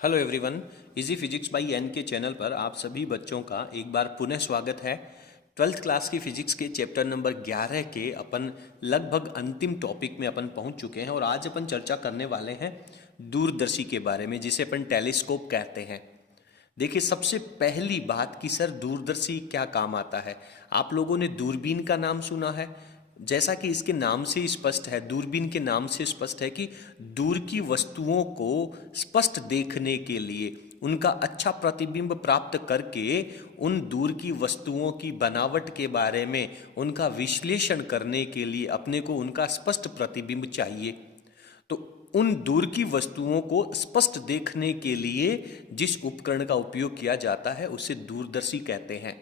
Hello everyone, easy physics by N K channel पर आप सभी बच्चों का एक बार पुनः स्वागत है। ट्वेल्थ क्लास की फिजिक्स के चैप्टर नंबर 11 के अपन लगभग अंतिम टॉपिक में अपन पहुंच चुके हैं और आज अपन चर्चा करने वाले हैं दूरदर्शी के बारे में, जिसे अपन टेलीस्कोप कहते हैं। देखिए, सबसे पहली बात कि सर दूरदर्शी क्या काम आता है। आप लोगों ने दूरबीन का नाम सुना है। जैसा कि इसके नाम से स्पष्ट है, दूरबीन के नाम से स्पष्ट है कि दूर की वस्तुओं को स्पष्ट देखने के लिए, उनका अच्छा प्रतिबिंब प्राप्त करके उन दूर की वस्तुओं की बनावट के बारे में उनका विश्लेषण करने के लिए अपने को उनका स्पष्ट प्रतिबिंब चाहिए। तो उन दूर की वस्तुओं को स्पष्ट देखने के लिए जिस उपकरण का उपयोग किया जाता है उसे दूरदर्शी कहते हैं।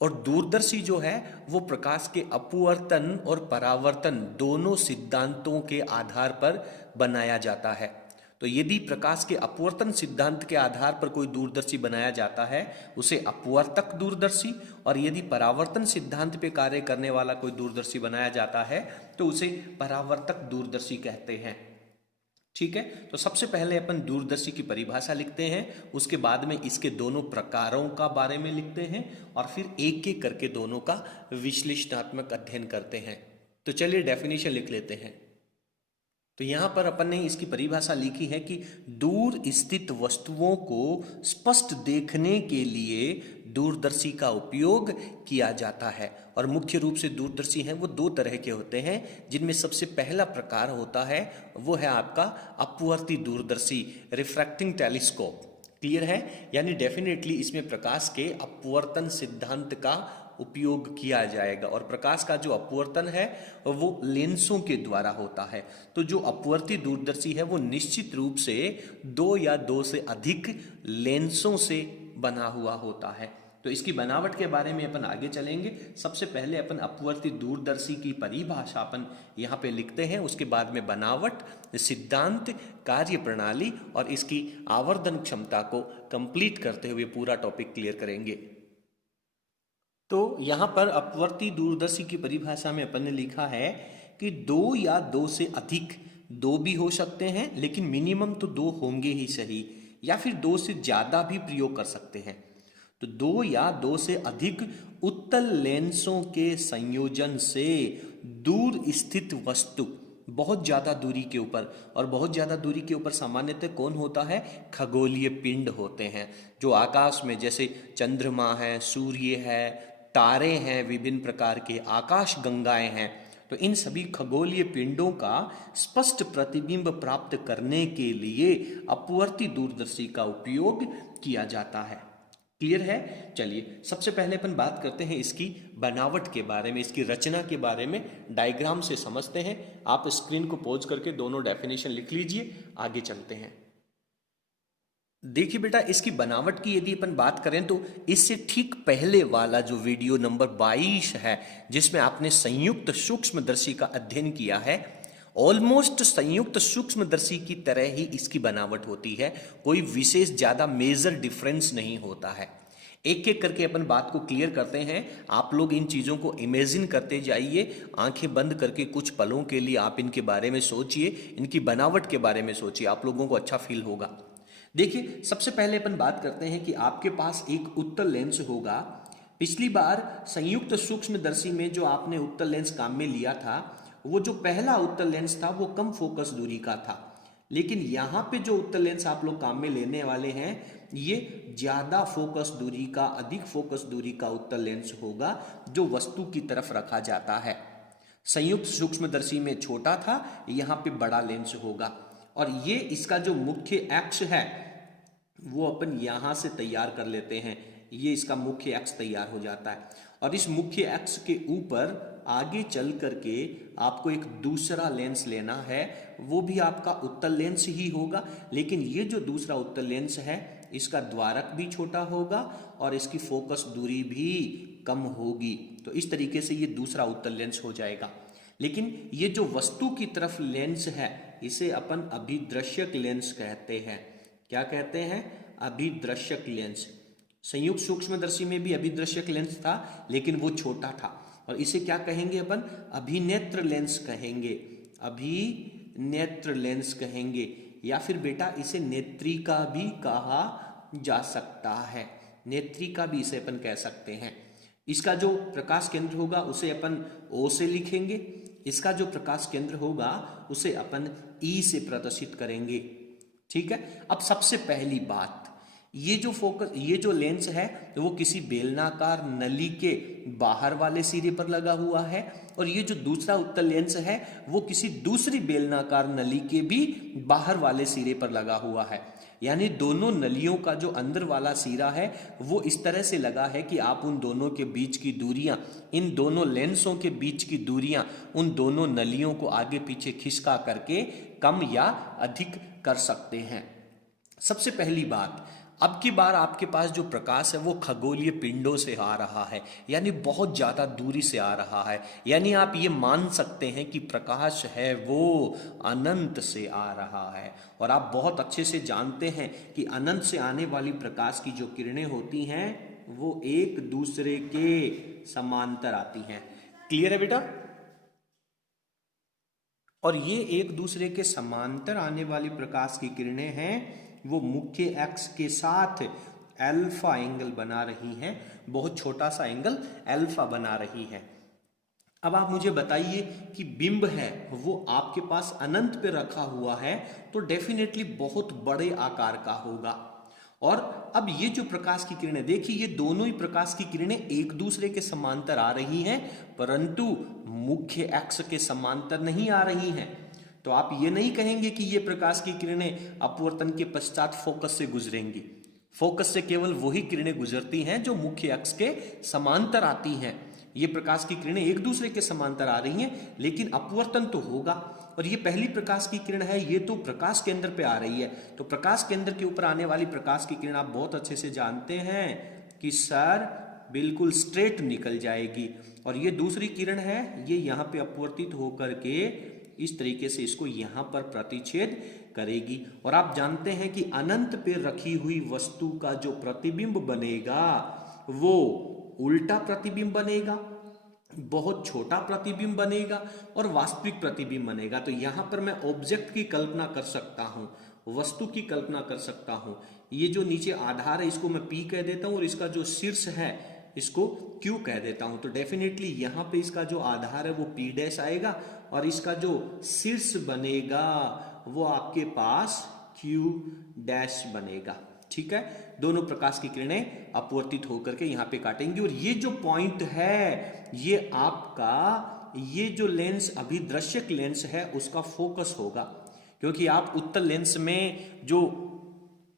और दूरदर्शी जो है वो प्रकाश के अपवर्तन और परावर्तन दोनों सिद्धांतों के आधार पर बनाया जाता है। तो यदि प्रकाश के अपवर्तन सिद्धांत के आधार पर कोई दूरदर्शी बनाया जाता है उसे अपवर्तक दूरदर्शी, और यदि परावर्तन सिद्धांत पे कार्य करने वाला कोई दूरदर्शी बनाया जाता है तो उसे परावर्तक दूरदर्शी कहते हैं। ठीक है, तो सबसे पहले अपन दूरदर्शी की परिभाषा लिखते हैं, उसके बाद में इसके दोनों प्रकारों का बारे में लिखते हैं और फिर एक एक करके दोनों का विश्लेषणात्मक अध्ययन करते हैं। तो चलिए डेफिनेशन लिख लेते हैं। तो यहां पर अपन ने इसकी परिभाषा लिखी है कि दूर स्थित वस्तुओं को स्पष्ट देखने के लिए दूरदर्शी का उपयोग किया जाता है। और मुख्य रूप से दूरदर्शी हैं वो दो तरह के होते हैं, जिनमें सबसे पहला प्रकार होता है वो है आपका अपवर्ती दूरदर्शी, रिफ्रैक्टिंग टेलीस्कोप। क्लियर है, यानी डेफिनेटली इसमें प्रकाश के अपवर्तन सिद्धांत का उपयोग किया जाएगा। और प्रकाश का जो अपवर्तन है वो लेंसों के द्वारा होता है। तो जो अपवर्ती दूरदर्शी है वो निश्चित रूप से दो या दो से अधिक लेंसों से बना हुआ होता है। तो इसकी बनावट के बारे में अपन आगे चलेंगे। सबसे पहले अपन अपवर्ती दूरदर्शी की परिभाषा अपन यहाँ पे लिखते हैं, उसके बाद में बनावट, सिद्धांत, कार्य प्रणाली और इसकी आवर्धन क्षमता को कंप्लीट करते हुए पूरा टॉपिक क्लियर करेंगे। तो यहाँ पर अपवर्ती दूरदर्शी की परिभाषा में अपन ने लिखा है कि दो या दो से अधिक, दो भी हो सकते हैं लेकिन मिनिमम तो दो होंगे ही सही, या फिर दो से ज्यादा भी प्रयोग कर सकते हैं। तो दो या दो से अधिक उत्तल लेंसों के संयोजन से दूर स्थित वस्तु, बहुत ज्यादा दूरी के ऊपर, और बहुत ज्यादा दूरी के ऊपर सामान्यतः कौन होता है, खगोलीय पिंड होते हैं जो आकाश में, जैसे चंद्रमा है, सूर्य है, तारे हैं, विभिन्न प्रकार के आकाश गंगाएं हैं। तो इन सभी खगोलीय पिंडों का स्पष्ट प्रतिबिंब प्राप्त करने के लिए अपवर्ती दूरदर्शी का उपयोग किया जाता है। क्लियर है। चलिए सबसे पहले अपन बात करते हैं इसकी बनावट के बारे में, इसकी रचना के बारे में डायग्राम से समझते हैं। आप स्क्रीन को पॉज करके दोनों डेफिनेशन लिख लीजिए, आगे चलते हैं। देखिए बेटा, इसकी बनावट की यदि अपन बात करें तो इससे ठीक पहले वाला जो वीडियो नंबर 22 है जिसमें आपने संयुक्त सूक्ष्मदर्शी का अध्ययन किया है, ऑलमोस्ट संयुक्त सूक्ष्मदर्शी की तरह ही इसकी बनावट होती है। कोई विशेष ज्यादा मेजर डिफरेंस नहीं होता है। एक एक करके अपन बात को क्लियर करते हैं। आप लोग इन चीजों को इमेजिन करते जाइए, आंखें बंद करके कुछ पलों के लिए आप इनके बारे में सोचिए, इनकी बनावट के बारे में सोचिए, आप लोगों को अच्छा फील होगा। देखिए, सबसे पहले अपन बात करते हैं कि आपके पास एक उत्तल लेंस होगा। पिछली बार संयुक्त सूक्ष्मदर्शी में जो आपने उत्तल लेंस काम में लिया था, वो जो पहला उत्तल लेंस था वो कम फोकस दूरी का था, लेकिन यहां पे जो उत्तल लेंस आप लोग काम में लेने वाले हैं ये ज्यादा फोकस दूरी का, अधिक फोकस दूरी का उत्तल लेंस होगा जो वस्तु की तरफ रखा जाता है। संयुक्त सूक्ष्मदर्शी में छोटा था, यहां पे बड़ा लेंस होगा। और ये इसका जो मुख्य अक्ष है वो अपन यहां से तैयार कर लेते हैं। ये इसका मुख्य अक्ष तैयार हो जाता है और इस मुख्य अक्ष के ऊपर आगे चल करके आपको एक दूसरा लेंस लेना है, वो भी आपका उत्तल लेंस ही होगा, लेकिन ये जो दूसरा उत्तल लेंस है इसका द्वारक भी छोटा होगा और इसकी फोकस दूरी भी कम होगी। तो इस तरीके से ये दूसरा उत्तल लेंस हो जाएगा। लेकिन ये जो वस्तु की तरफ लेंस है इसे अपन अभिदृश्यक लेंस कहते हैं। क्या कहते हैं, अभिदृश्यक लेंस। संयुक्त सूक्ष्मदर्शी में भी अभिदृश्यक लेंस था लेकिन वो छोटा था, और इसे क्या कहेंगे अपन, अभिनेत्र लेंस कहेंगे। अभिनेत्र लेंस कहेंगे, या फिर बेटा इसे नेत्रिका भी कहा जा सकता है। नेत्रिका भी इसे अपन कह सकते हैं। इसका जो प्रकाश केंद्र होगा उसे अपन O से लिखेंगे, इसका जो प्रकाश केंद्र होगा उसे अपन E से प्रदर्शित करेंगे। ठीक है। अब सबसे पहली बात, ये जो लेंस है तो वो किसी बेलनाकार नली के बाहर वाले सिरे पर लगा हुआ है, और ये जो दूसरा उत्तल लेंस है वो किसी दूसरी बेलनाकार नली के भी बाहर वाले सिरे पर लगा हुआ है। यानी दोनों नलियों का जो अंदर वाला सिरा है वो इस तरह से लगा है कि आप उन दोनों के बीच की दूरियां, इन दोनों लेंसों के बीच की दूरियां उन दोनों नलियों को आगे पीछे खिसका करके कम या अधिक कर सकते हैं। सबसे पहली बात, अब की बार आपके पास जो प्रकाश है वो खगोलीय पिंडों से आ रहा है, यानी बहुत ज्यादा दूरी से आ रहा है। यानी आप ये मान सकते हैं कि प्रकाश है वो अनंत से आ रहा है, और आप बहुत अच्छे से जानते हैं कि अनंत से आने वाली प्रकाश की जो किरणें होती हैं वो एक दूसरे के समांतर आती हैं। क्लियर है बेटा? और ये एक दूसरे के समांतर आने वाली प्रकाश की किरणें हैं वो मुख्य एक्स के साथ अल्फा एंगल बना रही हैं, बहुत छोटा सा एंगल अल्फा बना रही है। अब आप मुझे बताइए कि बिंब है वो आपके पास अनंत पे रखा हुआ है तो डेफिनेटली बहुत बड़े आकार का होगा। और अब ये जो प्रकाश की किरणें, देखिए ये दोनों ही प्रकाश की किरणें एक दूसरे के समांतर आ रही हैं, परंतु मुख्य एक्स के समांतर नहीं आ रही हैं। तो आप ये नहीं कहेंगे कि ये प्रकाश की किरणें अपवर्तन के पश्चात फोकस से गुजरेंगी। फोकस से केवल वही किरणें गुजरती हैं जो मुख्य अक्ष के समांतर आती हैं। ये प्रकाश की किरणें एक दूसरे के समांतर आ रही हैं, लेकिन अपवर्तन तो होगा। और ये पहली प्रकाश की किरण है, ये तो प्रकाश केंद्र पे आ रही है, तो प्रकाश केंद्र के ऊपर आने वाली प्रकाश की किरण आप बहुत अच्छे से जानते हैं कि सर बिल्कुल स्ट्रेट निकल जाएगी। और ये दूसरी किरण है, ये यहाँ पे अपवर्तित होकर के इस तरीके से इसको यहां पर प्रतिच्छेद करेगी। और आप जानते हैं कि अनंत पे रखी हुई वस्तु का जो प्रतिबिंब बनेगा वो उल्टा प्रतिबिंब बनेगा, बहुत छोटा प्रतिबिंब बनेगा और वास्तविक प्रतिबिंब बनेगा। तो यहां पर मैं ऑब्जेक्ट की कल्पना कर सकता हूं, वस्तु की कल्पना कर सकता हूं। ये जो नीचे आधार है इसको मैं P कह देता हूं, और इसका जो शीर्ष है इसको Q कह देता हूं। तो डेफिनेटली यहां पे इसका जो आधार है वो P डैश आएगा, और इसका जो शीर्ष बनेगा वो आपके पास Q डैश बनेगा। ठीक है, दोनों प्रकाश की किरणें अपवर्तित होकर के यहां पे काटेंगी। और ये जो पॉइंट है ये आपका, ये जो लेंस अभी दृश्यक लेंस है उसका फोकस होगा, क्योंकि आप उत्तल लेंस में जो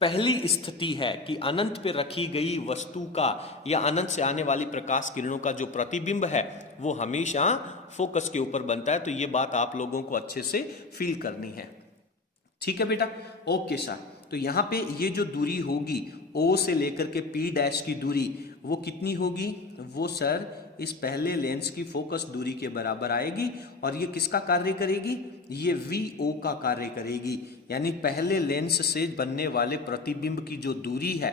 पहली स्थिति है कि अनंत पे रखी गई वस्तु का या अनंत से आने वाली प्रकाश किरणों का जो प्रतिबिंब है वो हमेशा फोकस के ऊपर बनता है। तो ये बात आप लोगों को अच्छे से फील करनी है। ठीक है बेटा, ओके सर। तो यहाँ पे ये जो दूरी होगी O से लेकर के P डैश की दूरी वो कितनी होगी? वो सर इस पहले लेंस की फोकस दूरी के बराबर आएगी, और ये किसका कार्य करेगी? ये VO का कार्य करेगी। यानी पहले लेंस से बनने वाले प्रतिबिंब की जो दूरी है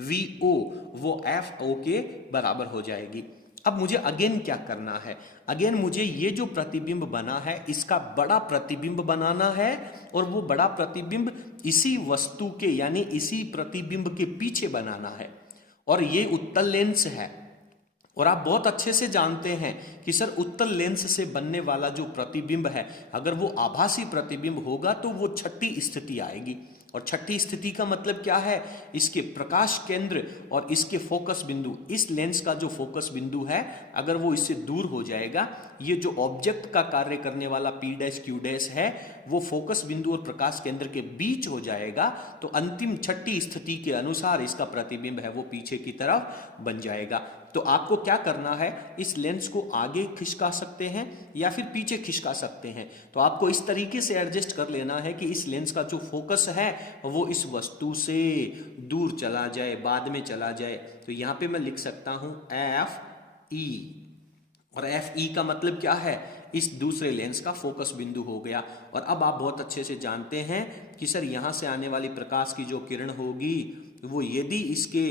VO वो FO के बराबर हो जाएगी। अब मुझे अगेन क्या करना है? अगेन मुझे ये जो प्रतिबिंब बना है इसका बड़ा प्रतिबिंब बनाना है, और वो बड़ा प्रतिबिंब इसी वस्तु के यानी इसी प्रतिबिंब के पीछे बनाना है। और ये उत्तल लेंस है, और आप बहुत अच्छे से जानते हैं कि सर उत्तल लेंस से बनने वाला जो प्रतिबिंब है अगर वो आभासी प्रतिबिंब होगा तो वो छठी स्थिति आएगी। और छठी स्थिति का मतलब क्या है? इसके प्रकाश केंद्र और इसके फोकस बिंदु, इस लेंस का जो फोकस बिंदु है अगर वो इससे दूर हो जाएगा, ये जो ऑब्जेक्ट का कार्य करने वाला P डैश Q डैश है वो फोकस बिंदु और प्रकाश केंद्र के बीच हो जाएगा, तो अंतिम छठी स्थिति के अनुसार इसका प्रतिबिंब है वो पीछे की तरफ बन जाएगा। तो आपको क्या करना है? इस लेंस को आगे खिसका सकते हैं या फिर पीछे खिसका सकते हैं। तो आपको इस तरीके से एडजस्ट कर लेना है कि इस लेंस का जो फोकस है वो इस वस्तु से दूर चला जाए, बाद में चला जाए। तो यहां पे मैं लिख सकता हूं FE, और FE का मतलब क्या है? इस दूसरे लेंस का फोकस बिंदु हो गया। और अब आप बहुत अच्छे से जानते हैं कि सर यहां से आने वाली प्रकाश की जो किरण होगी वो यदि इसके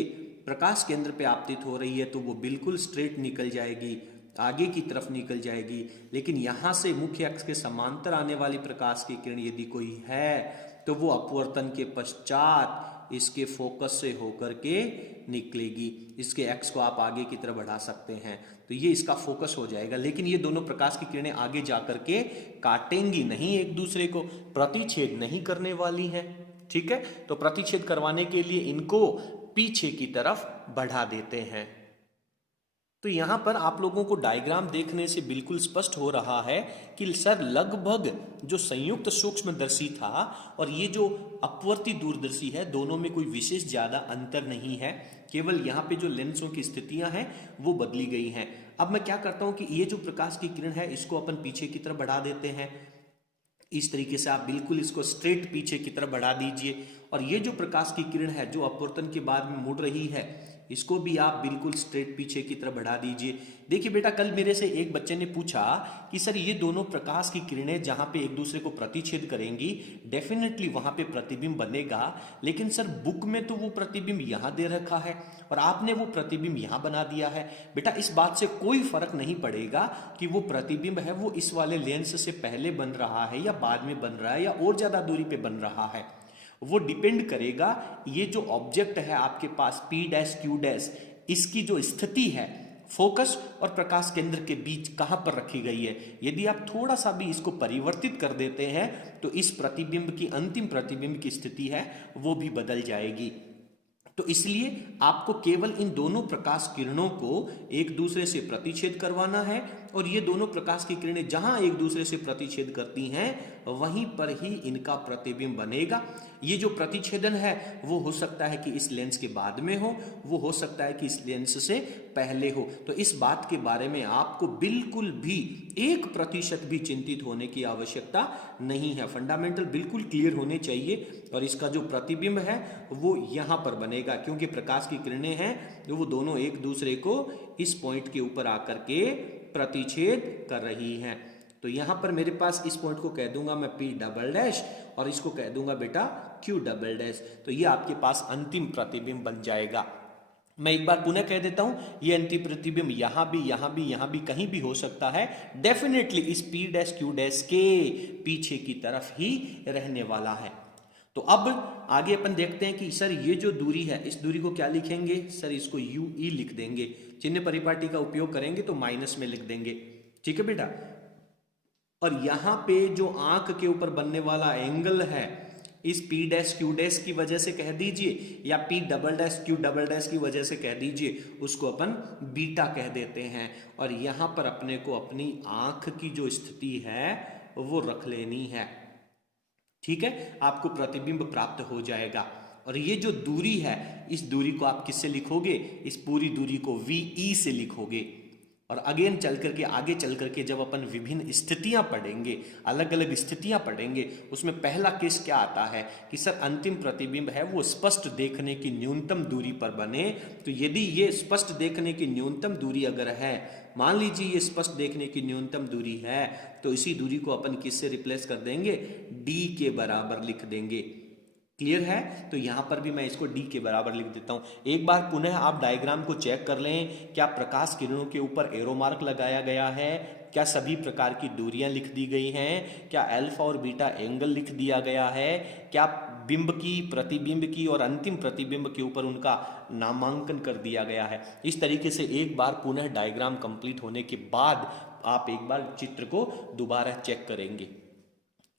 प्रकाश केंद्र पे आपतित हो रही है तो वो बिल्कुल स्ट्रेट निकल जाएगी, आगे की तरफ निकल जाएगी। लेकिन यहां से मुख्य अक्ष के समांतर आने वाली प्रकाश की किरण यदि कोई है तो वो अपवर्तन के पश्चात इसके फोकस से होकर के निकलेगी। इसके एक्स को आप आगे की तरफ बढ़ा सकते हैं, तो ये इसका फोकस हो जाएगा। लेकिन ये दोनों प्रकाश की किरणें आगे जाकर के काटेंगी नहीं, एक दूसरे को प्रतिच्छेद नहीं करने वाली हैं। ठीक है, तो प्रतिच्छेद करवाने के लिए इनको पीछे की तरफ बढ़ा देते हैं। तो यहां पर आप लोगों को डायग्राम देखने से बिल्कुल स्पष्ट हो रहा है कि सर लगभग जो संयुक्त सूक्ष्मदर्शी था और ये जो अपवर्ती दूरदर्शी है, दोनों में कोई विशेष ज्यादा अंतर नहीं है। केवल यहाँ पे जो लेंसों की स्थितियां हैं वो बदली गई हैं। अब मैं क्या करता हूं कि ये जो प्रकाश की किरण है इसको अपन पीछे की तरफ बढ़ा देते हैं। इस तरीके से आप बिल्कुल इसको स्ट्रेट पीछे की तरफ बढ़ा दीजिए। और ये जो प्रकाश की किरण है जो अपवर्तन के बाद में मुड़ रही है, इसको भी आप बिल्कुल स्ट्रेट पीछे की तरफ बढ़ा दीजिए। देखिए बेटा, कल मेरे से एक बच्चे ने पूछा कि सर ये दोनों प्रकाश की किरणें जहां पे एक दूसरे को प्रतिच्छेद करेंगी, डेफिनेटली वहां पे प्रतिबिंब बनेगा, लेकिन सर बुक में तो वो प्रतिबिंब यहां दे रखा है और आपने वो प्रतिबिंब यहां बना दिया है। बेटा, इस बात से कोई फर्क नहीं पड़ेगा कि वो प्रतिबिंब है वो इस वाले लेंस से पहले बन रहा है या बाद में बन रहा है या और ज्यादा दूरी पे बन रहा है। वो डिपेंड करेगा ये जो ऑब्जेक्ट है आपके पास P डैश Q डैश, इसकी जो स्थिति है फोकस और प्रकाश केंद्र के बीच कहां पर रखी गई है। यदि आप थोड़ा सा भी इसको परिवर्तित कर देते हैं तो इस प्रतिबिंब की अंतिम प्रतिबिंब की स्थिति है वो भी बदल जाएगी। तो इसलिए आपको केवल इन दोनों प्रकाश किरणों को एक दूसरे से प्रतिच्छेद करवाना है और ये दोनों प्रकाश की किरणें जहां एक दूसरे से प्रतिच्छेद करती हैं वहीं पर ही इनका प्रतिबिंब बनेगा। ये जो प्रतिच्छेदन है वो हो सकता है कि इस लेंस के बाद में हो, वो हो सकता है कि इस लेंस से पहले हो। तो इस बात के बारे में आपको बिल्कुल भी 1% भी चिंतित होने की आवश्यकता नहीं है। फंडामेंटल बिल्कुल क्लियर होने चाहिए। और इसका जो प्रतिबिंब है वो यहां पर बनेगा, क्योंकि प्रकाश की किरणें हैं जो वो दोनों एक दूसरे को इस पॉइंट के ऊपर आकर के प्रतिच्छेद कर रही हैं। तो यहां पर मेरे पास इस पॉइंट को कह दूंगा मैं P डबल डैश और इसको कह दूंगा बेटा Q डबल डैश। तो ये आपके पास अंतिम प्रतिबिंब बन जाएगा। मैं एक बार पुनः कह देता हूं, ये अंतिम प्रतिबिंब यहां भी यहां भी यहां भी कहीं भी हो सकता है। डेफिनेटली इस P डैश Q डैश के पीछे की तरफ ही रहने वाला है। तो अब आगे अपन देखते हैं कि सर ये जो दूरी है इस दूरी को क्या लिखेंगे। सर इसको UE लिख देंगे, चिन्ह परिपाटी का उपयोग करेंगे तो माइनस में लिख देंगे। ठीक है बेटा, और यहां पे जो आंख के ऊपर बनने वाला एंगल है इस P डैश Q डैश की वजह से कह दीजिए या P double dash Q double dash की वजह से कह दीजिए, उसको अपन बीटा कह देते हैं। और यहां पर अपने को अपनी आंख की जो स्थिति है वो रख लेनी है। ठीक है, आपको प्रतिबिंब प्राप्त हो जाएगा। और ये जो दूरी है इस दूरी को आप किससे लिखोगे, इस पूरी दूरी को VE से लिखोगे। और अगेन चल करके आगे चल करके जब अपन विभिन्न स्थितियां पढ़ेंगे, अलग अलग स्थितियां पढ़ेंगे, उसमें पहला केस क्या आता है कि सर अंतिम प्रतिबिंब है वो स्पष्ट देखने की न्यूनतम दूरी पर बने। तो यदि ये स्पष्ट देखने की न्यूनतम दूरी अगर है, मान लीजिए ये स्पष्ट देखने की न्यूनतम दूरी है, तो इसी दूरी को अपन किससे रिप्लेस कर देंगे, D के बराबर लिख देंगे। क्लियर है, तो यहां पर भी मैं इसको D के बराबर लिख देता हूं। एक बार पुनः आप डायग्राम को चेक कर लें, क्या प्रकाश किरणों के ऊपर एरो मार्क लगाया गया है, क्या सभी प्रकार की दूरियां लिख दी गई हैं, क्या अल्फा और बीटा एंगल लिख दिया गया है, क्या बिंब की, प्रतिबिंब की और अंतिम प्रतिबिंब के ऊपर उनका नामांकन कर दिया गया है। इस तरीके से एक बार पुनः डायग्राम कंप्लीट होने के बाद आप एक बार चित्र को दोबारा चेक करेंगे।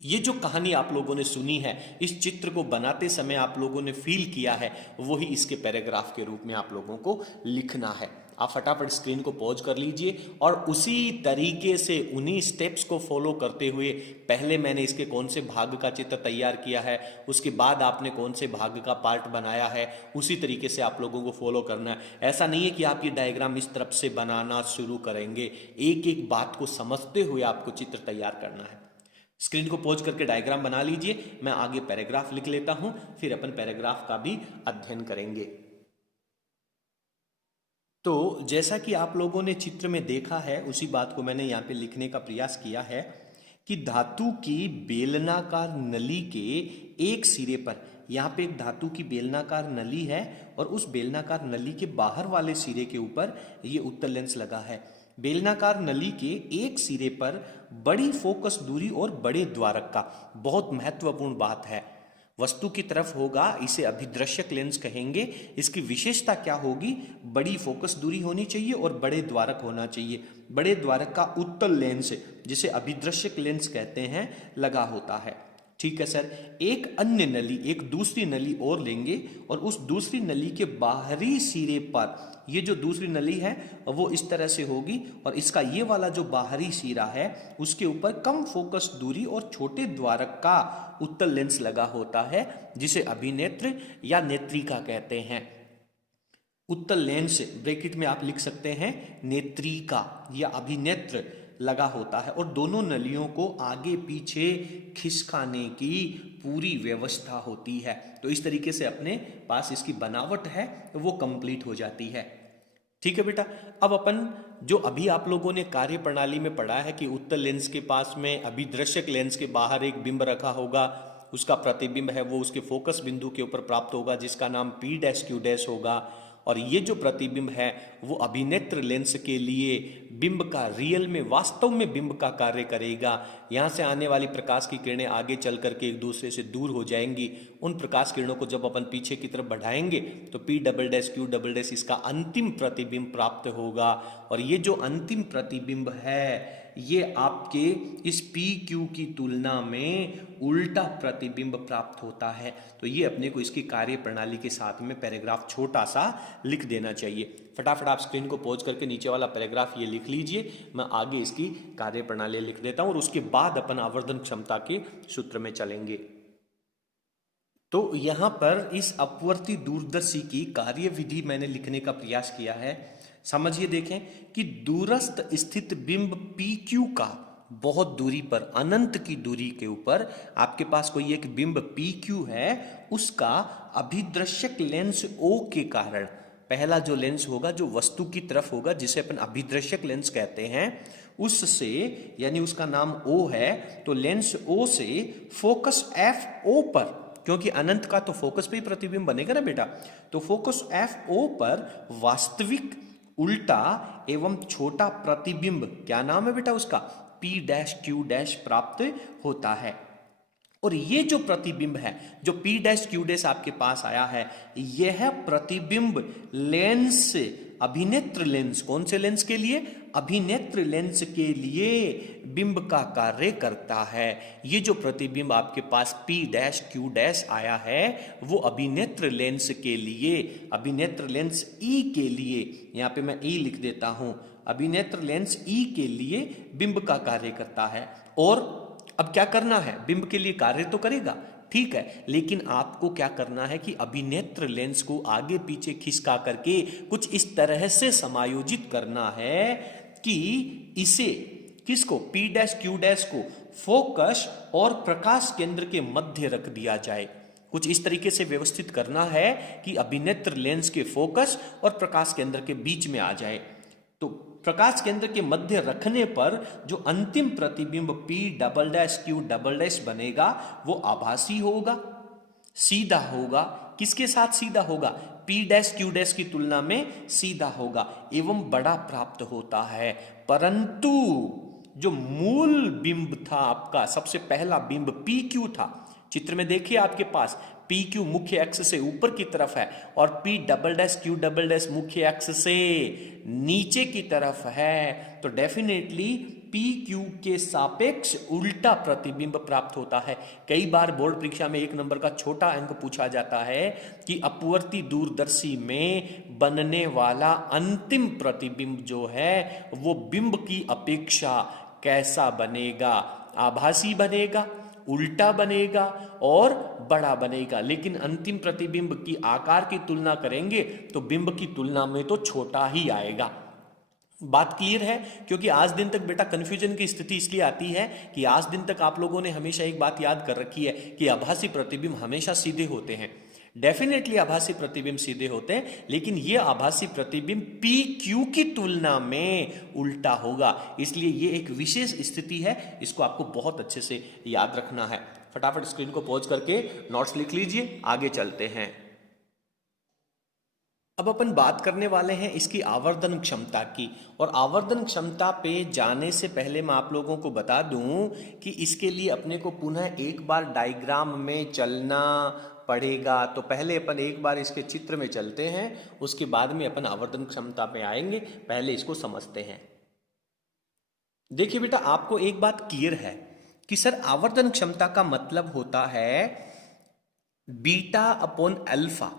ये जो कहानी आप लोगों ने सुनी है, इस चित्र को बनाते समय आप लोगों ने फील किया है, वही इसके पैराग्राफ के रूप में आप लोगों को लिखना है। आप फटाफट स्क्रीन को पॉज कर लीजिए और उसी तरीके से उन्हीं स्टेप्स को फॉलो करते हुए, पहले मैंने इसके कौन से भाग का चित्र तैयार किया है, उसके बाद आपने कौन से भाग का पार्ट बनाया है, उसी तरीके से आप लोगों को फॉलो करना है। ऐसा नहीं है कि आप ये डायग्राम इस तरफ से बनाना शुरू करेंगे, एक एक बात को समझते हुए आपको चित्र तैयार करना है। स्क्रीन को पॉज करके डायग्राम बना लीजिए, मैं आगे पैराग्राफ लिख लेता हूं, फिर अपन पैराग्राफ का भी अध्ययन करेंगे। तो जैसा कि आप लोगों ने चित्र में देखा है, उसी बात को मैंने यहाँ पे लिखने का प्रयास किया है कि धातु की बेलनाकार नली के एक सिरे पर, यहाँ पे एक धातु की बेलनाकार नली है और उस बेलनाकार नली के बाहर वाले सिरे के ऊपर ये उत्तल लेंस लगा है। बेलनाकार नली के एक सिरे पर बड़ी फोकस दूरी और बड़े द्वारक का, बहुत महत्वपूर्ण बात है, वस्तु की तरफ होगा, इसे अभिदृश्यक लेंस कहेंगे। इसकी विशेषता क्या होगी? बड़ी फोकस दूरी होनी चाहिए और बड़े द्वारक होना चाहिए। बड़े द्वारक का उत्तल लेंस, जिसे अभिदृश्यक लेंस कहते हैं, लगा होता है। ठीक है सर। एक अन्य नली, एक दूसरी नली और लेंगे और उस दूसरी नली के बाहरी सिरे पर, ये जो दूसरी नली है वो इस तरह से होगी और इसका ये वाला जो बाहरी सिरा है उसके ऊपर कम फोकस दूरी और छोटे द्वारक का उत्तल लेंस लगा होता है, जिसे अभिनेत्र या नेत्रिका कहते हैं। उत्तल लेंस ब्रैकेट में आप लिख सकते हैं नेत्रिका या अभिनेत्र लगा होता है और दोनों नलियों को आगे पीछे खिसकाने की पूरी व्यवस्था होती है। तो इस तरीके से अपने पास इसकी बनावट है वो कंप्लीट हो जाती है। ठीक है बेटा। अब अपन जो अभी आप लोगों ने कार्य प्रणाली में पढ़ा है कि उत्तल लेंस के पास में अभिदृश्यक लेंस के बाहर एक बिंब रखा होगा, उसका प्रतिबिंब है वो उसके फोकस बिंदु के ऊपर प्राप्त होगा जिसका नाम P'Q' होगा, और ये जो प्रतिबिंब है वो अभिनेत्र लेंस के लिए बिंब का, रियल में वास्तव में बिंब का कार्य करेगा। यहाँ से आने वाली प्रकाश की किरणें आगे चल करके एक दूसरे से दूर हो जाएंगी। उन प्रकाश किरणों को जब अपन पीछे की तरफ बढ़ाएंगे तो P''Q' इसका अंतिम प्रतिबिंब प्राप्त होगा, और ये जो अंतिम प्रतिबिंब है ये आपके इस PQ की तुलना में उल्टा प्रतिबिंब प्राप्त होता है। तो ये अपने को इसकी कार्य प्रणाली के साथ में पैराग्राफ छोटा सा लिख देना चाहिए। फटाफट आप स्क्रीन को पॉज करके नीचे वाला पैराग्राफ ये लिख लीजिए, मैं आगे इसकी कार्य प्रणाली लिख देता हूं और उसके बाद अपन आवर्धन क्षमता के सूत्र में चलेंगे। तो यहां पर इस अपवर्ती दूरदर्शी की कार्य विधि मैंने लिखने का प्रयास किया है। समझिए, देखें कि दूरस्थ स्थित बिंब PQ का बहुत दूरी पर, अनंत की दूरी के ऊपर आपके पास कोई एक बिंब PQ है, उसका अभिदृश्यक लेंस O के कारण, पहला जो लेंस होगा जो वस्तु की तरफ होगा जिसे अपन अभिदृश्यक लेंस कहते हैं, उससे, यानी उसका नाम O है, तो लेंस O से फोकस FO पर, क्योंकि अनंत का तो फोकस पे ही प्रतिबिंब बनेगा ना बेटा, तो फोकस FO पर वास्तविक, उल्टा एवं छोटा प्रतिबिंब, क्या नाम है बेटा उसका, P''Q' प्राप्त होता है। और ये जो प्रतिबिंब है जो P''Q' आपके पास आया है, यह प्रतिबिंब लेंस, अभिनेत्र लेंस, कौन से लेंस के लिए, अभिनेत्र लेंस के लिए बिंब का कार्य करता है। ये जो प्रतिबिंब आपके पास P''Q' आया है वो अभिनेत्र लेंस के लिए, अभिनेत्र लेंस E के लिए, यहां पे मैं E लिख देता हूं, अभिनेत्र लेंस E के लिए बिंब का कार्य करता है। और अब क्या करना है, बिंब के लिए कार्य तो करेगा, ठीक है, लेकिन आपको क्या करना है कि अभिनेत्र लेंस को आगे पीछे खिसका करके कुछ इस तरह से समायोजित करना है कि इसे, किसको, P''Q' को फोकस और प्रकाश केंद्र के मध्य रख दिया जाए। कुछ इस तरीके से व्यवस्थित करना है कि अभिनेत्र लेंस के फोकस और प्रकाश केंद्र के बीच में आ जाए। तो प्रकाश केंद्र के मध्य रखने पर जो अंतिम प्रतिबिंब P''Q' बनेगा वो आभासी होगा, सीधा होगा। किसके साथ सीधा होगा, P''Q' की तुलना में सीधा होगा एवं बड़ा प्राप्त होता है। परंतु जो मूल बिंब था आपका, सबसे पहला बिंब PQ था, चित्र में देखिए आपके पास PQ मुख्य अक्ष से ऊपर की तरफ है और P''Q' मुख्य अक्ष से नीचे की तरफ है, तो डेफिनेटली PQ के सापेक्ष उल्टा प्रतिबिंब प्राप्त होता है। कई बार बोर्ड परीक्षा में 1 नंबर का छोटा अंक पूछा जाता है कि अपवर्ती दूरदर्शी में बनने वाला अंतिम प्रतिबिंब जो है वो बिंब की अपेक्षा कैसा बनेगा, आभासी बनेगा, उल्टा बनेगा और बड़ा बनेगा। लेकिन अंतिम प्रतिबिंब की आकार की तुलना करेंगे तो बिंब की तुलना में तो छोटा ही आएगा। बात क्लियर है? क्योंकि आज दिन तक बेटा कंफ्यूजन की स्थिति इसलिए आती है कि आज दिन तक आप लोगों ने हमेशा एक बात याद कर रखी है कि आभासी प्रतिबिंब हमेशा सीधे होते हैं। डेफिनेटली आभासी प्रतिबिंब सीधे होते हैं, लेकिन यह आभासी प्रतिबिंब PQ की तुलना में उल्टा होगा। इसलिए यह एक विशेष स्थिति है, इसको आपको बहुत अच्छे से याद रखना है। फटाफट स्क्रीन को पॉज करके नोट्स लिख लीजिए, आगे चलते हैं। अब अपन बात करने वाले हैं इसकी आवर्धन क्षमता की। और आवर्धन क्षमता पे जाने से पहले मैं आप लोगों को बता दूं कि इसके लिए अपने को पुनः एक बार डायग्राम में चलना पड़ेगा। तो पहले अपन एक बार इसके चित्र में चलते हैं, उसके बाद में अपन आवर्धन क्षमता पे आएंगे। पहले इसको समझते हैं। देखिए बेटा, आपको एक बात क्लियर है कि सर आवर्धन क्षमता का मतलब होता है बीटा अपॉन अल्फा।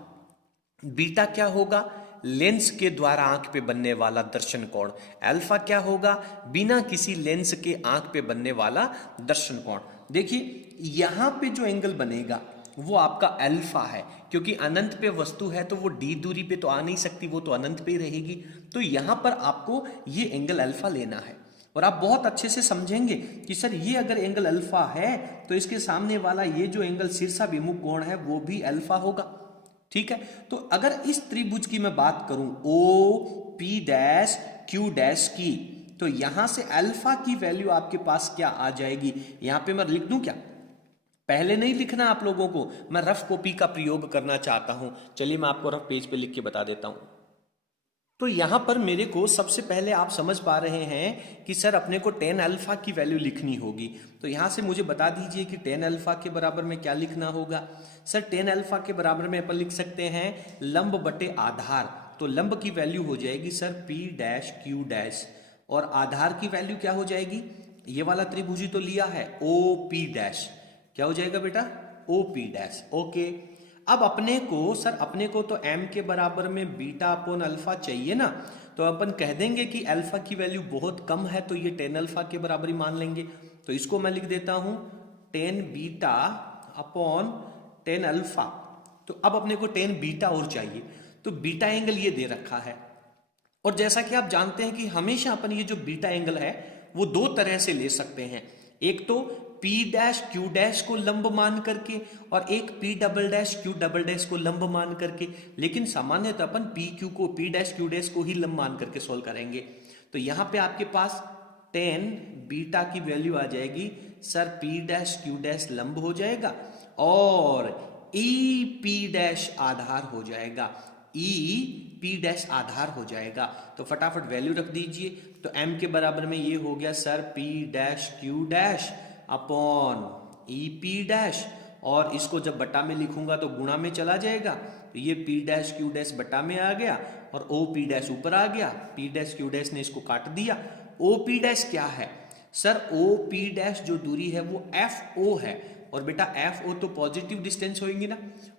बीटा क्या होगा? लेंस के द्वारा आंख पे बनने वाला दर्शन कोण। अल्फा क्या होगा? बिना किसी लेंस के आंख पे बनने वाला दर्शन कोण। देखिए यहां पे जो एंगल बनेगा वो आपका अल्फा है, क्योंकि अनंत पे वस्तु है तो वो डी दूरी पे तो आ नहीं सकती, वो तो अनंत पे ही रहेगी। तो यहां पर आपको ये एंगल अल्फा लेना है। और आप बहुत अच्छे से समझेंगे कि सर ये अगर एंगल अल्फा है तो इसके सामने वाला ये जो एंगल शीर्षाभिमुख कोण है वो भी अल्फा होगा। ठीक है, तो अगर इस त्रिभुज की मैं बात करूं O P dash Q dash की, तो यहां से अल्फा की वैल्यू आपके पास क्या आ जाएगी? यहां पे मैं लिख दूं क्या? पहले नहीं लिखना आप लोगों को, मैं रफ कॉपी का प्रयोग करना चाहता हूं। चलिए मैं आपको रफ पेज पे लिख के बता देता हूं। तो यहां पर मेरे को सबसे पहले आप समझ पा रहे हैं कि सर अपने को टेन अल्फा की वैल्यू लिखनी होगी। तो यहां से मुझे बता दीजिए कि टेन अल्फा के बराबर में क्या लिखना होगा। सर टेन अल्फा के बराबर में अपन लिख सकते हैं लंब बटे आधार। तो लंब की वैल्यू हो जाएगी sir P dash Q dash, और आधार की वैल्यू क्या हो जाएगी? ये वाला त्रिभुज ही तो लिया है ओ पी डैश। क्या हो जाएगा बेटा? ओ पी डैश। ओके, अब अपने को तो m के बराबर में बीटा अपॉन अल्फा चाहिए ना। तो अपन कह देंगे कि अल्फा की वैल्यू बहुत कम है, तो ये टेन अल्फा के बराबर ही मान लेंगे। तो इसको मैं लिख देता हूं tan beta upon tan alpha. तो अब अपने को टेन बीटा और चाहिए, तो बीटा एंगल ये दे रखा है। और जैसा कि आप जानते हैं कि हमेशा अपन ये जो बीटा एंगल है वो दो तरह से ले सकते हैं। एक तो P डैश क्यू डैश को लंब मान करके, और एक P double dash Q double dash को लंब मान करके। लेकिन सामान्यतः अपन P डैश क्यू डैश को ही लंब मान करके सोल्व करेंगे। तो यहां पे आपके पास टेन बीटा की वैल्यू आ जाएगी sir P dash Q dash लंब हो जाएगा, और ई पी डैश आधार हो जाएगा। ई पी डैश आधार हो जाएगा। तो फटाफट वैल्यू रख दीजिए। तो m के बराबर में ये हो गया sir P dash Q dash upon E P dash, और इसको जब बटा में लिखूंगा तो गुणा में चला जाएगा। तो ये P डैश क्यू डैश बटा में आ गया, और ओ पी डैश ऊपर आ गया। P डैश क्यू डैश ने इसको काट दिया। ओ पी डैश क्या है? सर ओ पी डैश जो दूरी है वो एफ ओ है, और बेटा एफ ओ तो पॉजिटिव डिस्टेंस होंगी ना।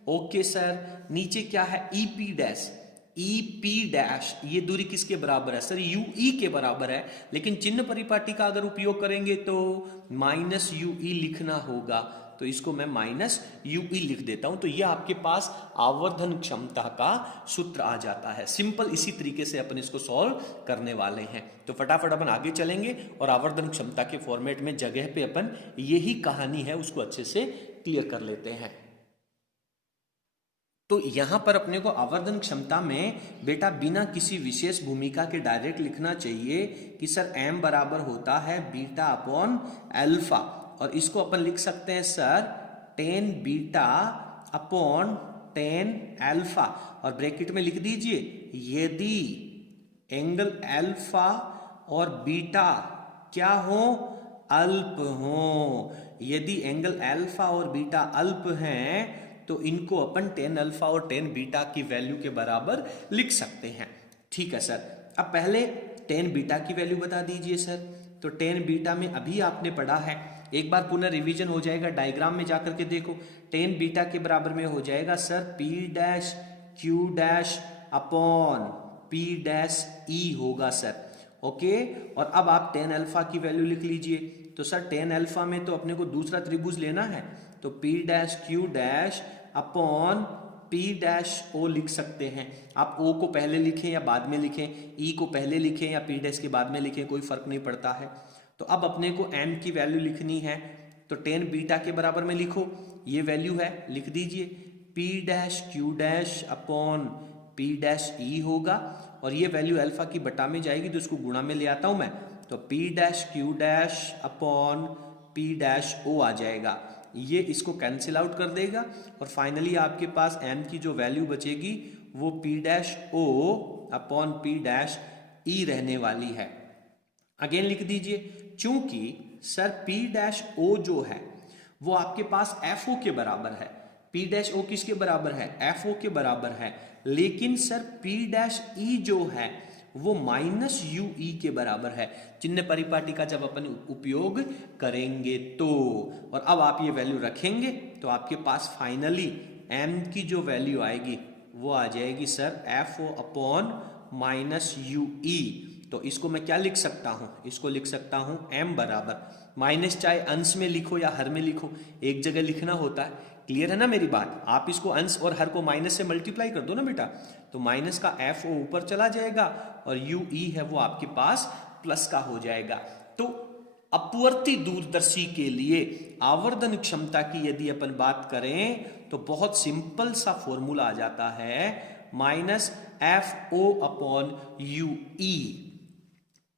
ओके सर, नीचे क्या है? E P dash. E P dash ये दूरी किसके बराबर है? सर यू ई के बराबर है, लेकिन चिन्ह परिपाटी का अगर उपयोग करेंगे तो माइनस यू ई लिखना होगा। तो इसको मैं माइनस यू ई लिख देता हूं। तो ये आपके पास आवर्धन क्षमता का सूत्र आ जाता है। सिंपल इसी तरीके से अपन इसको सॉल्व करने वाले हैं। तो फटाफट अपन आगे चलेंगे और आवर्धन क्षमता के फॉर्मेट में जगह पे अपन यही कहानी है उसको अच्छे से क्लियर कर लेते हैं। तो यहां पर अपने को आवर्धन क्षमता में बेटा बिना किसी विशेष भूमिका के डायरेक्ट लिखना चाहिए कि सर m बराबर होता है बीटा अपॉन अल्फा, और इसको अपन लिख सकते हैं sir tan beta upon tan alpha, और ब्रैकेट में लिख दीजिए यदि एंगल अल्फा और बीटा क्या हो? अल्प हो। यदि एंगल अल्फा और बीटा अल्प हैं तो इनको अपन टेन अल्फा और टेन बीटा की वैल्यू के बराबर लिख सकते हैं। ठीक है सर, अब पहले टेन बीटा की वैल्यू बता दीजिए सर। तो टेन बीटा में अभी आपने पढ़ा है, एक बार पुनः रिवीजन हो जाएगा। डायग्राम में जाकर के देखो, टेन बीटा के बराबर में हो जाएगा sir P dash Q dash upon P dash ई होगा सर। ओके, और अब आप टेन अल्फा की वैल्यू लिख लीजिए। तो सर टेन अल्फा में तो अपने को दूसरा त्रिभुज लेना है, तो P dash Q dash upon P dash O लिख सकते हैं। आप ओ को पहले लिखें या बाद में लिखें, ई को पहले लिखें या पी डैश के बाद में लिखें, कोई फर्क नहीं पड़ता है। तो अब अपने को एम की वैल्यू लिखनी है, तो टेन बीटा के बराबर में लिखो, ये वैल्यू है, लिख दीजिए P dash Q dash upon P dash ई होगा, और ये वैल्यू अल्फा की बटा में जाएगी तो इसको गुणा में ले आता हूं मैं। तो P dash Q dash upon P dash O आ जाएगा, ये इसको कैंसिल आउट कर देगा, और फाइनली आपके पास m की जो वैल्यू बचेगी वो P dash O upon P dash E रहने वाली है। अगेन लिख दीजिए, चूंकि सर पी डैश ओ जो है वो आपके पास एफ ओ के बराबर है, पी डैश ओ किसके बराबर है, एफ ओ के बराबर है, लेकिन सर पी डैश ई जो है वो माइनस यू ई के बराबर है चिन्ह परिपाटी का जब अपन उपयोग करेंगे तो। और अब आप ये वैल्यू रखेंगे तो आपके पास फाइनली एम की जो वैल्यू आएगी वो आ जाएगी sir F O upon minus U E. तो इसको मैं क्या लिख सकता हूं, इसको लिख सकता हूं m बराबर माइनस, चाहे अंश में लिखो या हर में लिखो, एक जगह लिखना होता है। क्लियर है ना मेरी बात? आप इसको अंश और हर को माइनस से मल्टीप्लाई कर दो ना बेटा, तो माइनस का एफ ओ ऊपर चला जाएगा और यू ई है वो आपके पास प्लस का हो जाएगा। तो अपवर्ती दूरदर्शी के लिए आवर्धन क्षमता की यदि अपन बात करें तो बहुत सिंपल सा फॉर्मूला आ जाता है, minus F O upon U E.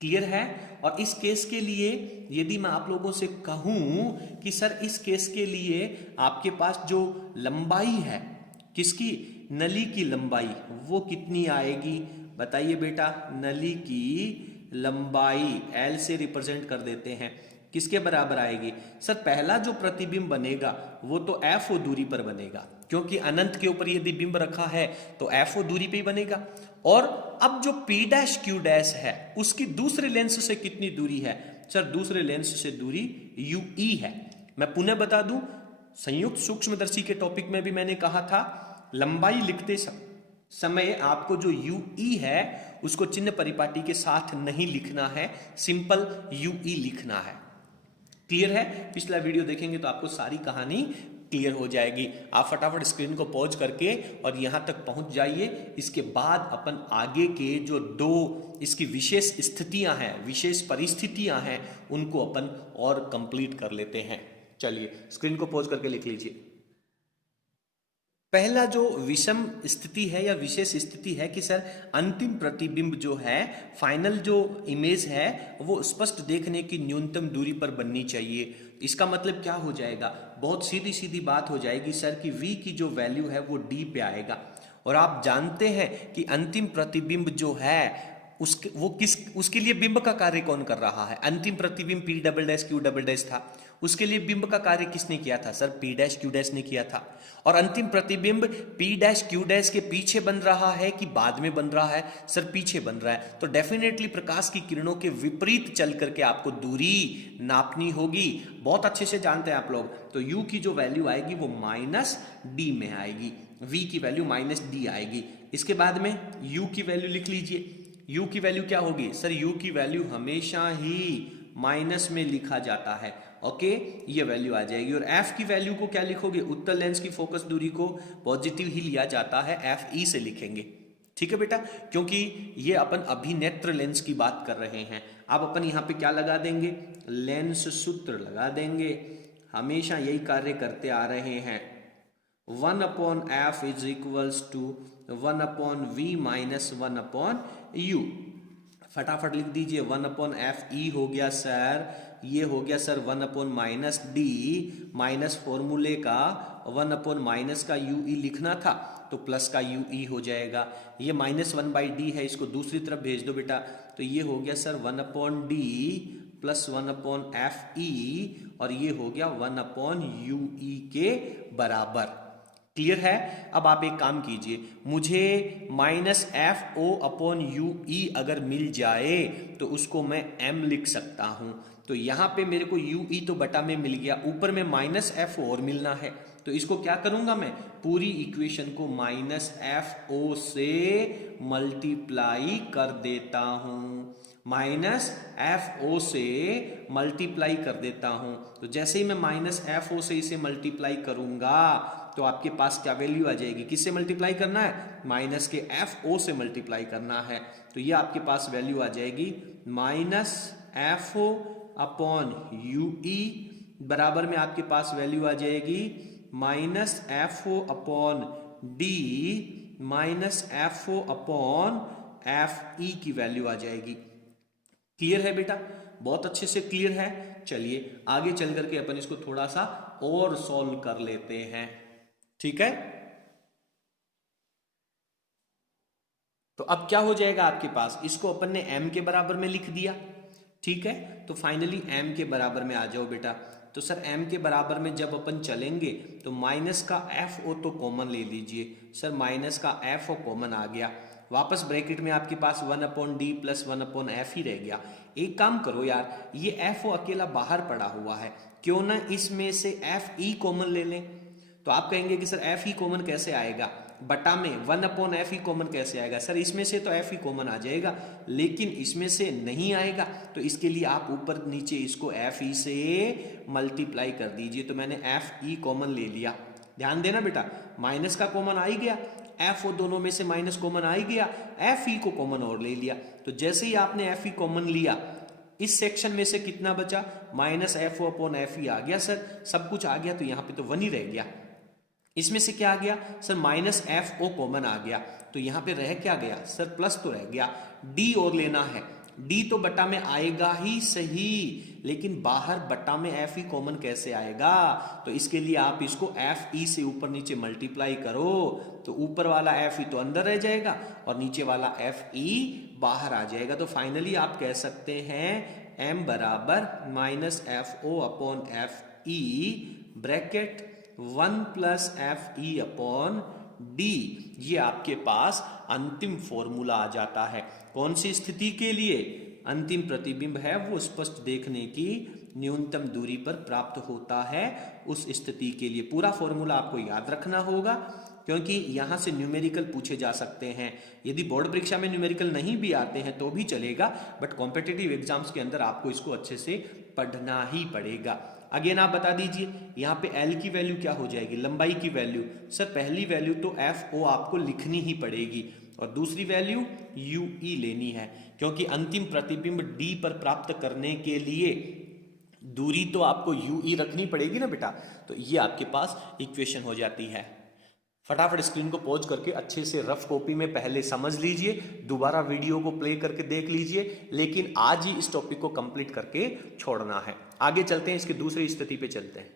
Clear है? और इस केस के लिए यदि मैं आप लोगों से कहूं कि सर इस केस के लिए आपके पास जो लंबाई है किसकी, नली की लंबाई, वो कितनी आएगी बताइए बेटा? नली की लंबाई एल से रिप्रेजेंट कर देते हैं, किसके बराबर आएगी सर? पहला जो प्रतिबिंब बनेगा वो तो एफ ओ दूरी पर बनेगा, क्योंकि अनंत के ऊपर यदि बिंब रखा है तो एफ ओ दूरी पे ही बनेगा। और अब जो पी डैश क्यू डैश है उसकी दूसरे लेंस से कितनी दूरी है सर? दूसरे लेंस से दूरी यू ई है। मैं पुनः बता दूं, संयुक्त सूक्ष्मदर्शी के टॉपिक में भी मैंने कहा था लंबाई लिखते समय आपको जो यू ई है उसको चिन्ह परिपाटी के साथ नहीं लिखना है, सिंपल यू ई लिखना है। क्लियर है? पिछला वीडियो देखेंगे तो आपको सारी कहानी क्लियर हो जाएगी। आप फटाफट स्क्रीन को पॉज करके और यहां तक पहुंच जाइए। इसके बाद अपन आगे के जो दो इसकी विशेष स्थितियां हैं, विशेष परिस्थितियां हैं, उनको अपन और कंप्लीट कर लेते हैं। चलिए स्क्रीन को पॉज करके लिख लीजिए। पहला जो विषम स्थिति है या विशेष स्थिति है कि सर अंतिम प्रतिबिंब जो है, फाइनल जो इमेज है वो स्पष्ट देखने की न्यूनतम दूरी पर बननी चाहिए। इसका मतलब क्या हो जाएगा? बहुत सीधी सीधी बात हो जाएगी सर कि v की जो वैल्यू है वो d पे आएगा। और आप जानते हैं कि अंतिम प्रतिबिंब जो है उसके लिए बिंब का कार्य कौन कर रहा है? अंतिम प्रतिबिंब p double dash q double dash था, उसके लिए बिंब का कार्य किसने किया था sir? p dash q dash ने किया था। और अंतिम प्रतिबिंब p डैश q डैश के पीछे बन रहा है कि बाद में बन रहा है सर? पीछे बन रहा है। तो डेफिनेटली प्रकाश की किरणों के विपरीत चल करके आपको दूरी नापनी होगी। बहुत अच्छे से जानते हैं आप लोग। तो u की जो वैल्यू आएगी वो माइनस d में आएगी, v की वैल्यू माइनस d आएगी। इसके बाद में u की वैल्यू लिख लीजिए। u की वैल्यू क्या होगी सर? u की वैल्यू हमेशा ही माइनस में लिखा जाता है। ओके, ये वैल्यू आ जाएगी। और f की वैल्यू को क्या लिखोगे? उत्तल लेंस की फोकस दूरी को पॉजिटिव ही लिया जाता है, एफ ई से लिखेंगे। ठीक है बेटा, क्योंकि ये अपन अभिनेत्र लेंस की बात कर रहे हैं। अब अपन यहाँ पे क्या लगा देंगे? लेंस सूत्र लगा देंगे। हमेशा यही कार्य करते आ रहे हैं। 1 upon F is equals to 1 upon V minus 1 upon U. फटाफट लिख दीजिए। 1 अपॉन एफ ई हो गया सर, ये हो गया sir 1 upon minus D, minus फॉर्मूले का 1 अपॉन माइनस का यू ई लिखना था तो प्लस का यू ई हो जाएगा। ये माइनस 1 बाई डी है, इसको दूसरी तरफ भेज दो बेटा। तो ये हो गया sir 1 upon D plus 1 upon F ई, और ये हो गया 1 अपॉन यू ई के बराबर। क्लियर है? अब आप एक काम कीजिए, मुझे minus F O upon U E अगर मिल जाए तो उसको मैं m लिख सकता हूं। तो यहां पे मेरे को यू ई तो बटा में मिल गया, ऊपर में माइनस एफ और मिलना है। तो इसको क्या करूंगा मैं? पूरी इक्वेशन को माइनस एफ ओ से मल्टीप्लाई कर देता हूं, माइनस एफ ओ से मल्टीप्लाई कर देता हूं। तो जैसे ही मैं माइनस एफ ओ से इसे मल्टीप्लाई करूंगा तो आपके पास क्या वैल्यू आ जाएगी? किससे मल्टीप्लाई करना है? माइनस के एफ ओ से मल्टीप्लाई करना है। तो ये आपके पास वैल्यू आ जाएगी minus F O upon U E, बराबर में आपके पास वैल्यू आ जाएगी minus F O upon D minus F O upon F E की वैल्यू आ जाएगी। क्लियर है बेटा? बहुत अच्छे से क्लियर है। चलिए आगे चल करके अपन इसको थोड़ा सा और सॉल्व कर लेते हैं। ठीक है? तो अब क्या हो जाएगा आपके पास, इसको अपन ने m के बराबर में लिख दिया, ठीक है। तो फाइनली m के बराबर में आ जाओ बेटा। तो सर m के बराबर में जब अपन चलेंगे तो माइनस का FO तो कॉमन ले लीजिए। सर माइनस का FO कॉमन आ गया, वापस ब्रैकेट में आपके पास 1/d प्लस 1/f ही रह गया। एक काम करो यार, ये FO अकेला बाहर पड़ा हुआ है, क्यों ना इसमें से FE कॉमन ले लें। तो आप कहेंगे कि सर FE कॉमन कैसे आएगा, बटा में 1/f ही कॉमन कैसे आएगा। सर इसमें से तो f ही कॉमन आ जाएगा, लेकिन इसमें से नहीं आएगा, तो इसके लिए आप ऊपर नीचे इसको f e से मल्टीप्लाई कर दीजिए। तो मैंने f e कॉमन ले लिया, ध्यान देना बेटा, माइनस का कॉमन आ ही गया, f ओ दोनों में से माइनस कॉमन आ ही गया, f e को कॉमन और ले लिया। तो जैसे ही आपने f e कॉमन लिया, इस सेक्शन में से कितना बचा, minus FO upon f e आ गया। सर सब कुछ आ गया, तो यहाँ पे तो 1 ही रह गया। इसमें से क्या आ गया सर, माइनस FO कॉमन आ गया, तो यहां पे रह क्या गया सर, प्लस तो रह गया। D और लेना है, D तो बटा में आएगा ही सही, लेकिन बाहर बटा में FE कॉमन कैसे आएगा। तो इसके लिए आप इसको FE से ऊपर नीचे मल्टीप्लाई करो, तो ऊपर वाला FE तो अंदर रह जाएगा और नीचे वाला FE बाहर आ जाएगा। तो फाइनली आप कह सकते हैं m बराबर minus FO upon FE bracket 1 plus FE upon D। ये आपके पास अंतिम फॉर्मूला आ जाता है। कौन सी स्थिति के लिए, अंतिम प्रतिबिंब है वो स्पष्ट देखने की न्यूनतम दूरी पर प्राप्त होता है, उस स्थिति के लिए। पूरा फॉर्मूला आपको याद रखना होगा, क्योंकि यहां से न्यूमेरिकल पूछे जा सकते हैं। यदि बोर्ड परीक्षा में न्यूमेरिकल नहीं भी आते हैं तो भी चलेगा, बट कॉम्पिटिटिव एग्जाम्स के अंदर आपको इसको अच्छे से पढ़ना ही पड़ेगा। अगेन आप बता दीजिए, यहाँ पे L की वैल्यू क्या हो जाएगी, लंबाई की वैल्यू। सर पहली वैल्यू तो FO आपको लिखनी ही पड़ेगी और दूसरी वैल्यू UE लेनी है, क्योंकि अंतिम प्रतिबिंब D पर प्राप्त करने के लिए दूरी तो आपको UE रखनी पड़ेगी ना बेटा। तो ये आपके पास इक्वेशन हो जाती है। फटाफट स्क्रीन को पॉज करके अच्छे से रफ कॉपी में पहले समझ लीजिए, दोबारा वीडियो को प्ले करके देख लीजिए, लेकिन आज ही इस टॉपिक को कंप्लीट करके छोड़ना है। आगे चलते हैं, इसकी दूसरी स्थिति पे चलते हैं।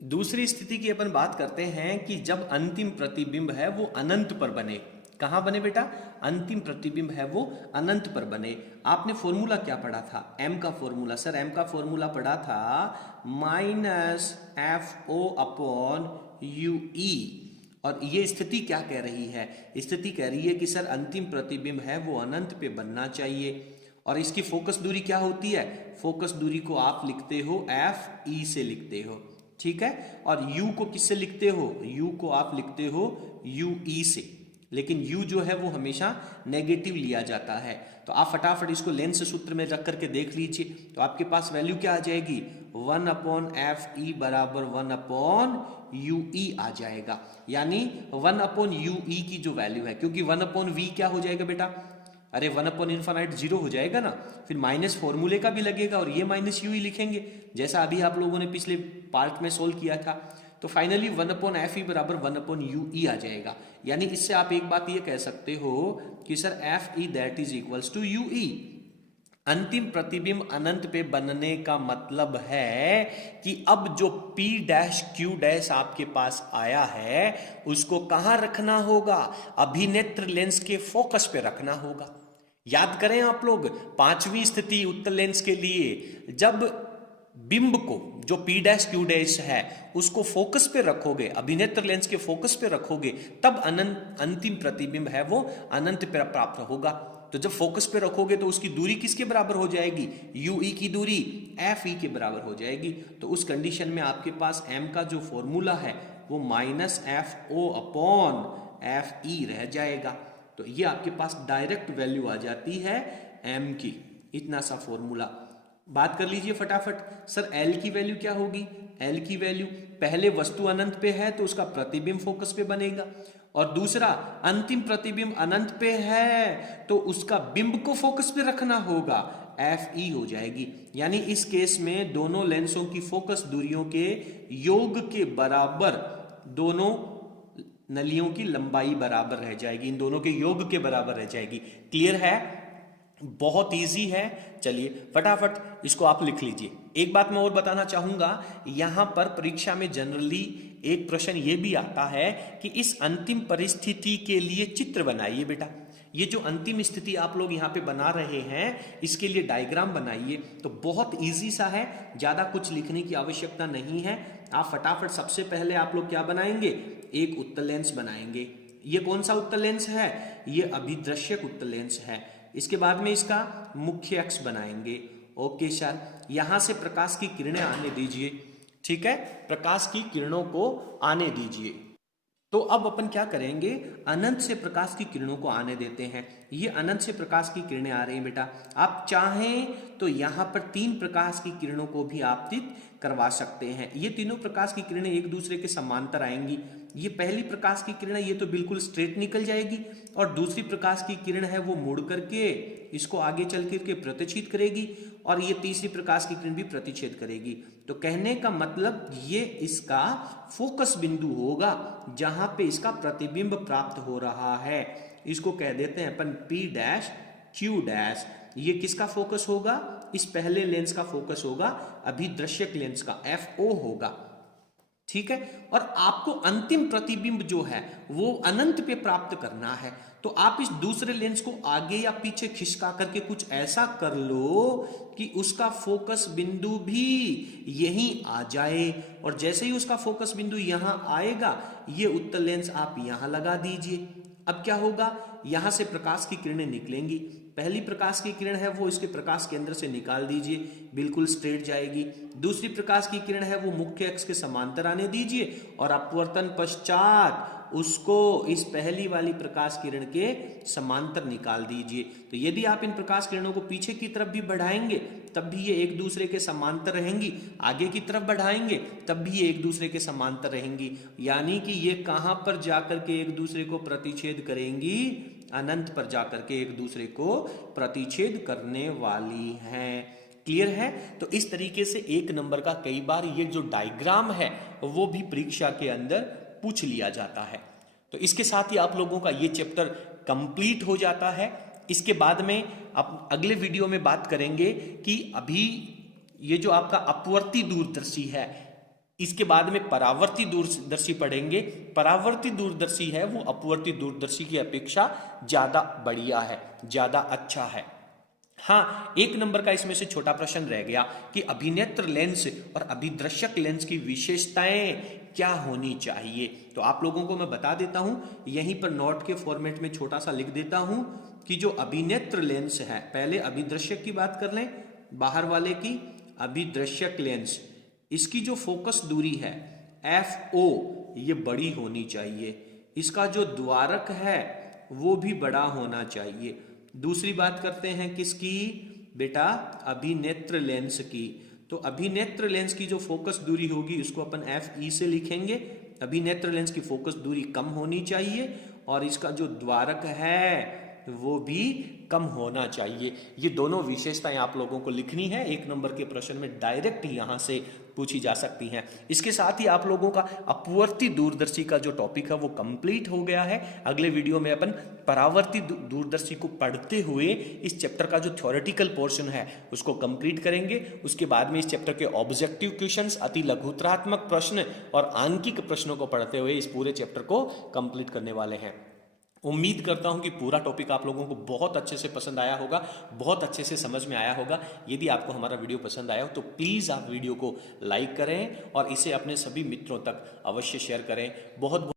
दूसरी स्थिति की अपन बात करते हैं कि जब अंतिम प्रतिबिंब है वो अनंत पर बने। कहां बने बेटा, अंतिम प्रतिबिंब है वो अनंत पर बने। आपने फॉर्मूला क्या पढ़ा था, m का फॉर्मूला। सर m का फॉर्मूला पढ़ा था माइनस FO अपॉन UE। और ये स्थिति क्या कह रही है, स्थिति कह रही है कि सर अंतिम प्रतिबिंब है वो अनंत पे बनना चाहिए। और इसकी फोकस दूरी क्या होती है, फोकस दूरी को आप लिखते हो FE से लिखते हो, ठीक है। और U को किससे लिखते हो, U को आप लिखते हो UE से, लेकिन U जो है वो हमेशा नेगेटिव लिया जाता है। तो आप फटाफट इसको लेंस सूत्र में रख करके देख लीजिए, तो आपके पास वैल्यू क्या आ जाएगी, 1 अपॉन FE बराबर 1 अपॉन UE आ जाएगा। यानी 1 अपॉन UE की जो वैल्यू है, क्योंकि 1 अपॉन V क्या हो जाएगा बेटा, अरे 1 अपॉन इनफाइनाइट 0 हो जाएगा ना, फिर माइनस फॉर्मूले का भी लगेगा और ये माइनस UE लिखेंगे, जैसा अभी आप लोगों ने पिछले पार्ट में सोल्व किया था। तो फाइनली 1 अपॉन FE बराबर 1 अपॉन UE आ जाएगा। यानी इससे आप एक बात ये कह सकते हो कि sir FE that is equals to UE। अंतिम प्रतिबिंब अनंत पे बनने का मतलब है कि अब जो P डैश Q डैश आपके पास आया है उसको कहां रखना होगा, अभिनेत्र लेंस के फोकस पे रखना होगा। याद करें आप लोग, पांचवी स्थिति उत्तल लेंस के लिए, जब बिंब को जो P डैश Q डैश है उसको फोकस पे रखोगे, अभिनेत्र लेंस के फोकस पे रखोगे, तब अनंत अंतिम प्रतिबिंब है वो अनंत पे प्राप्त होगा। तो जब फोकस पे रखोगे तो उसकी दूरी किसके बराबर हो जाएगी, UE की दूरी FE के बराबर हो जाएगी। तो उस कंडीशन में आपके पास m का जो फॉर्मूला है वो माइनस FO अपॉन FE रह जाएगा। तो ये आपके पास डायरेक्ट वैल्यू आ जाती है m की, इतना सा फॉर्मूला। बात कर लीजिए फटाफट, सर L की वैल्यू क्या होगी, L की वैल्यू, पहले वस्तु अनंत पे है तो उसका प्रतिबिंब फोकस पे बनेगा, और दूसरा अंतिम प्रतिबिंब अनंत पे है तो उसका बिंब को फोकस पे रखना होगा, FE हो जाएगी। यानी इस केस में दोनों लेंसों की फोकस दूरियों के योग के बराबर दोनों नलियों की लंबाई बराबर रह जाएगी, इन दोनों के योग के बराबर रह जाएगी। क्लियर है, बहुत इजी है। चलिए फटाफट इसको आप लिख लीजिए। एक बात मैं और बताना चाहूंगा, यहां पर परीक्षा में जनरली एक प्रश्न ये भी आता है कि इस अंतिम परिस्थिति के लिए चित्र बनाइए बेटा। ये जो अंतिम स्थिति आप लोग यहाँ पे बना रहे हैं, इसके लिए डायग्राम बनाइए। तो बहुत इजी सा है, ज्यादा कुछ लिखने की आवश्यकता नहीं है। आप फटाफट सबसे पहले आप लोग क्या बनाएंगे, एक उत्तल लेंस बनाएंगे। ये कौन सा उत्तल लेंस है, ये अभिदृश्यक उत्तल लेंस है। इसके बाद में इसका मुख्य अक्ष बनाएंगे। ओके सर, यहां से प्रकाश की किरणें आने दीजिए। ठीक है, प्रकाश की किरणों को आने दीजिए। तो अब अपन क्या करेंगे, अनंत से प्रकाश की किरणों को आने देते हैं। ये अनंत से प्रकाश की किरणें आ रही हैं बेटा। आप चाहें तो यहां पर 3 प्रकाश की किरणों को भी आपतित करवा सकते हैं। ये तीनों प्रकाश की किरणें एक दूसरे के समांतर आएंगी। ये पहली प्रकाश की किरण है, ये तो बिल्कुल स्ट्रेट निकल जाएगी, और दूसरी प्रकाश की किरण है वो मुड़ करके इसको आगे चल करके प्रतिच्छेद करेगी, और ये तीसरी प्रकाश की किरण भी प्रतिच्छेद करेगी। तो कहने का मतलब ये इसका फोकस बिंदु होगा जहां पे इसका प्रतिबिंब प्राप्त हो रहा है। इसको कह देते हैं अपन P डैश Q डैश। ये किसका फोकस होगा, इस पहले लेंस का फोकस होगा, अभिदृश्यक लेंस का FO होगा। ठीक है, और आपको अंतिम प्रतिबिंब जो है वो अनंत पे प्राप्त करना है। तो आप इस दूसरे लेंस को आगे या पीछे खिसका करके कुछ ऐसा कर लो कि उसका फोकस बिंदु भी यहीं आ जाए, और जैसे ही उसका फोकस बिंदु यहां आएगा, ये उत्तल लेंस आप यहां लगा दीजिए। अब क्या होगा, यहां से प्रकाश की किरणें निकलेंगी। पहली प्रकाश की किरण है वो इसके प्रकाश केंद्र से निकाल दीजिए, बिल्कुल स्ट्रेट जाएगी। दूसरी प्रकाश की किरण है वो मुख्य अक्ष के समांतर आने दीजिए, और अपवर्तन पश्चात उसको इस पहली वाली प्रकाश किरण के समांतर निकाल दीजिए। तो यदि आप इन प्रकाश किरणों को पीछे की तरफ भी बढ़ाएंगे तब भी ये एक दूसरे के समांतर रहेंगी, आगे की तरफ बढ़ाएंगे तब भी ये एक दूसरे के समांतर रहेंगी। यानी कि ये कहां पर जाकर के एक दूसरे को प्रतिच्छेद करेंगी, अनंत पर जाकर के एक दूसरे को प्रतिच्छेद करने वाली हैं। क्लियर है? तो इस तरीके से 1 नंबर का कई बार ये जो डायग्राम है वो भी परीक्षा के अंदर पूछ लिया जाता है। तो इसके साथ ही आप लोगों का ये चैप्टर कंप्लीट हो जाता है। इसके बाद में आप अगले वीडियो में बात करेंगे कि अभी ये जो आपका अपवर्ती दूरदर्शी है, इसके बाद में परावर्ती दूरदर्शी पढ़ेंगे। परावर्ती दूरदर्शी है वो अपवर्ती दूरदर्शी की अपेक्षा ज्यादा बढ़िया है, ज्यादा अच्छा है। हाँ, 1 नंबर का इसमें से छोटा प्रश्न रह गया कि अभिनेत्र लेंस और अभिदृश्यक लेंस की विशेषताएं क्या होनी चाहिए। तो आप लोगों को मैं बता देता हूं, यहीं पर नोट के फॉर्मेट में छोटा सा लिख देता हूं कि जो अभिनेत्र लेंस है, पहले अभिदृश्यक की बात कर लें, बाहर वाले की, अभिदृश्यक लेंस, इसकी जो फोकस दूरी है FO ये बड़ी होनी चाहिए। इसका जो द्वारक है वो भी बड़ा होना चाहिए। दूसरी बात करते हैं किसकी बेटा, अभिनेत्र लेंस की। तो अभिनेत्र लेंस की जो फोकस दूरी होगी उसको अपन FE से लिखेंगे। अभिनेत्र लेंस की फोकस दूरी कम होनी चाहिए, और इसका जो द्वारक है वो भी कम होना चाहिए। ये दोनों विशेषताएं आप लोगों को लिखनी है। 1 नंबर के प्रश्न में डायरेक्ट यहां से पूछी जा सकती हैं। इसके साथ ही आप लोगों का अपवर्ती दूरदर्शी का जो टॉपिक है वो कंप्लीट हो गया है। अगले वीडियो में अपन परावर्ती दूरदर्शी को पढ़ते हुए इस चैप्टर का जो थ्योरेटिकल पोर्शन है उसको कंप्लीट करेंगे। उसके बाद में इस चैप्टर के ऑब्जेक्टिव क्वेश्चंस, अति लघुत्रात्मक प्रश्न और आंकिक प्रश्नों को पढ़ते हुए इस पूरे चैप्टर को कंप्लीट करने वाले हैं। उम्मीद करता हूं कि पूरा टॉपिक आप लोगों को बहुत अच्छे से पसंद आया होगा, बहुत अच्छे से समझ में आया होगा। यदि आपको हमारा वीडियो पसंद आया हो तो प्लीज़ आप वीडियो को लाइक करें और इसे अपने सभी मित्रों तक अवश्य शेयर करें। बहुत